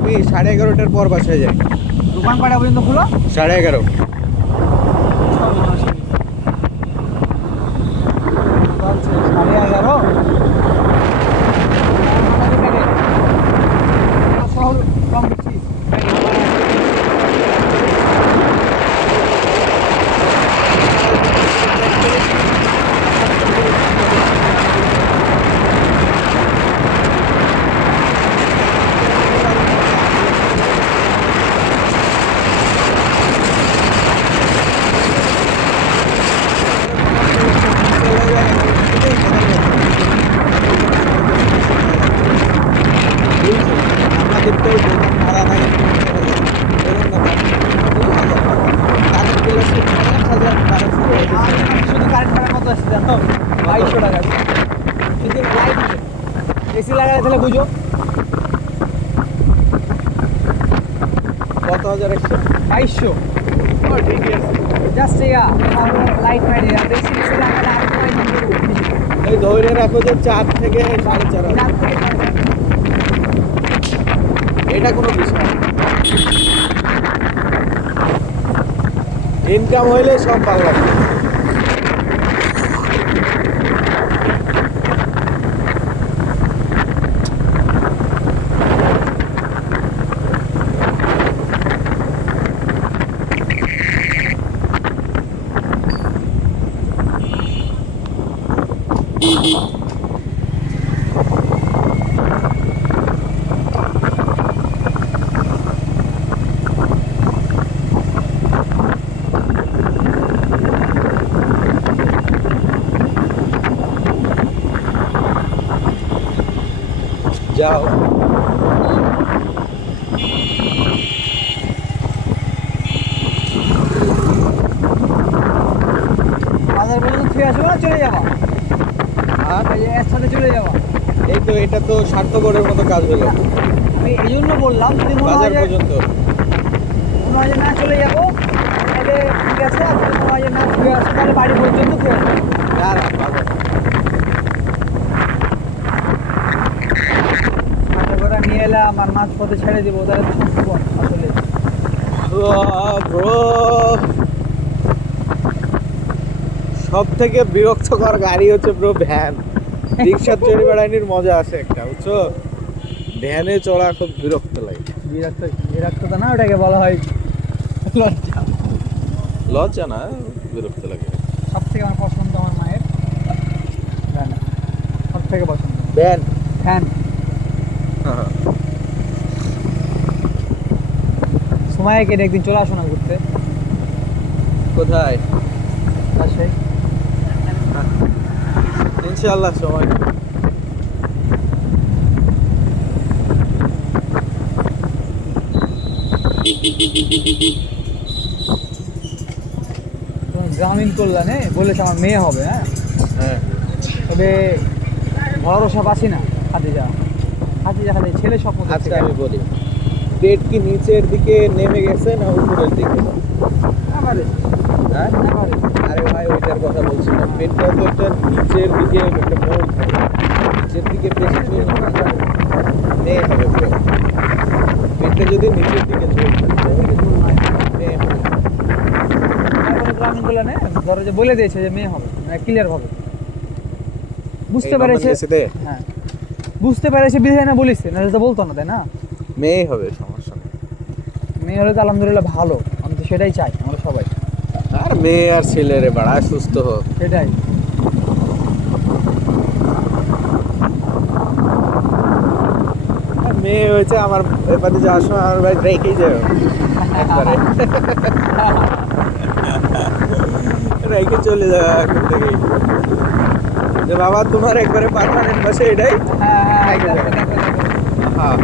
আমি 11:30টার পর বাসায় যাই। দোকান কটা পর্যন্ত খোলো? 11:30। চলছে 11:30। শহর কম বেশি আমাদের তো দোকান ভাড়া নাই, শুধু কারেন্ট ভাড়া কত আসছে জানো? 2200 টাকা আসছে। যদি লাইট এসি লাগাই তাহলে বুঝো কত হাজার একশো? 2200। ঠিকই আছে। জাস্ট ইয়া লাইট মাইরে বেশি এসি লাগালে আর কয় দিন এই ধরে রাখো যে 4 থেকে 4.5 হাজার। এটা কোনো বিষয় না। ইনকাম হইলে সব ভালো লাগে। যাও বাজার পর্যন্ত ছুঁয়ে আসবো না চলে যাবো? আর এই যে একসাথে চলে যাবো। এই তো এটা তো স্বার্থপরের মতো কাজ হলো। আমি এই জন্য বললাম যদি মনে হয় বাজার যে পর্যন্ত না চলে যাবো তাহলে ঠিক আছে, আর যদি মনে হয় যে না ছুঁয়ে আসবো তাহলে বাড়ি পর্যন্ত ছুঁয়ে আসবো। না না বাজার হাতে করে নিয়ে এলাম আর মাছ পথে ছেড়ে দিব, তাহলে তো সম্ভব আসলে। ব্রো, সব থেকে বিরক্তকর গাড়ি হচ্ছে ব্রো ভ্যান। রিক্সা চড়ে বেড়ানির মজা আছে একটা, বুঝছো? ভ্যানে চড়া খুব বিরক্ত লাগে। বিরক্ততা না, ওটাকে বলা হয় লজ্জা। লজ্জা না, বিরক্ত লাগে। সব থেকে আমার পছন্দ আমার মায়ের ভ্যান, সব থেকে পছন্দ ভ্যান ফ্যান। সময় কেটে একদিন চলে আসো না ঘুরতে কোথায়? রাজশাহী। ইনশাআল্লাহ সময়। তুমি গ্রামীণ কল্যাণে বলেছে আমার মেয়ে হবে, হ্যাঁ, হ্যাঁ তবে ভরসা পাচ্ছি না। খাদিজা খালি ছেলে স্বপ্ন দেখছে। আচ্ছা আমি বলি, পেট কি নিচের দিকে নেমে গেছে না উপরের দিকে? আমারে হ্যাঁ আমারে আরে ভাই ওইটার কথা বলছি না, পেটটা তো একটা নিচের দিকে একটা মোড় থাকে, নিচের দিকে বেশি জোর না যায়, মেয়ে হবে bro। পেটটা যদি নিচের দিকে জোর থাকে তাহলে মেয়ে হবে। তারপরে গ্রামীণ কল্যাণে ধরো যে বলে দিয়েছে যে মেয়ে হবে, মানে ক্লিয়ার হবে, বুঝতে এই পেরেছে। নন্দনগাছিতে হ্যাঁ বুঝতে পেরেছে বিধায় না বলিস, না তো বলতো না, তাই না? মেয়ে হবে, সমস্যা নেই। মেয়ে হলে তো আলহামদুলিল্লাহ ভালো, আমি তো সেটাই চাই, আমরা সবাই আর মেয়ে আর ছেলে রে বাড়া সুস্থ হোক। সেটাই। আর মেয়ে হয়েছে আমার এপাতে যাওয়ার সময় আমার ভাই রেখেই যাও একবারে, রেখে চলে যাওয়া এখন থেকেই যে বাবা তোমার একবারে পার্মানেন্ট বাসে এটাই। হ্যাঁ হ্যাঁ একদম। একদম। হ্যাঁ